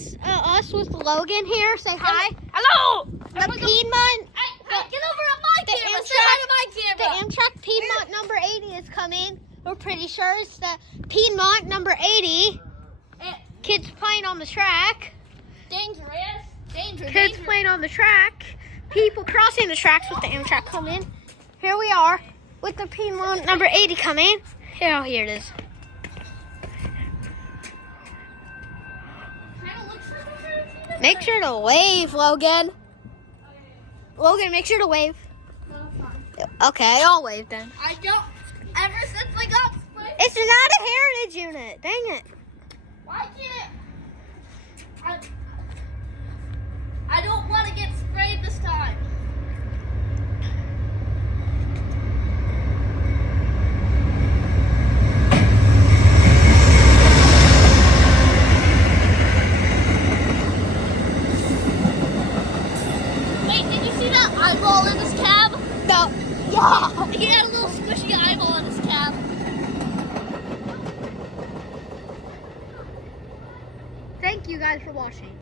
is us with Logan here. Say hi. Hello. The Piedmont. Get over on my camera. Say hi to my The camera. Amtrak Piedmont number 80 is coming. We're pretty sure it's the Piedmont number 80. Kids playing on the track. Dangerous. Kids playing on the track. People crossing the tracks with the Amtrak coming. Here we are with the Piedmont number 80 coming. Here it is. Make sure to wave, Logan. Logan, make sure to wave. Okay, I'll wave then. I don't. Ever since I got sprayed. It's not a heritage unit. Dang it. Why can't it? I don't want to get sprayed this time. Wait, did you see that eyeball in his cab? No. Yeah. He had a little squishy eyeball in his cab. Thank you guys for watching.